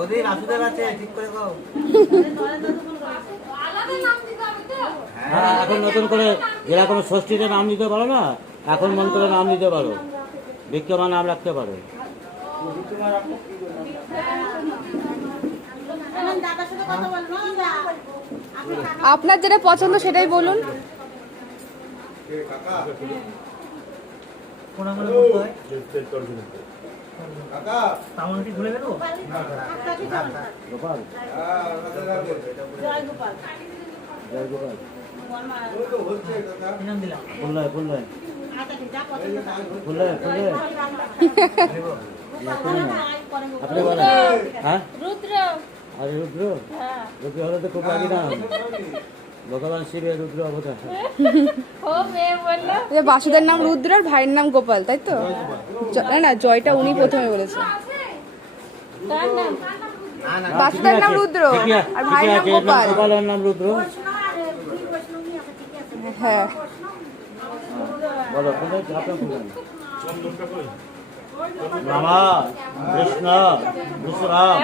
ওদের আসুদের আছে ঠিক করে গো। হ্যাঁ, এখন নতুন করে যেরকম ষষ্ঠীতে নাম দিতে পারো না, এখন মন করে নাম দিতে পারো, বিক্রমা নাম রাখতে পারো। আপনার যেটা পছন্দ সেটাই বলুন। গোপাল, জয় গোপাল, ফুল্লয় ফুল্লয় ফুল্লয় ফুল্লয়। আপনি বলেন। হ্যাঁ, রুদ্র। আরে রুদ্র, রুদ্র হলে তো খুব রাগি নাম। ভগবান শিবের রুদ্র অবতার। বাসুদের নাম রুদ্র আর ভাইয়ের নাম গোপাল, তাই তো? না না, জয়টা উনি প্রথমে বলেছে। বাসুদের নাম রুদ্র আর ভাইয়ের নাম গোপাল। গোপালের নাম রুদ্র। হ্যাঁ, বলো আপনার রামা কৃষ্ণ বিশ্বরাম।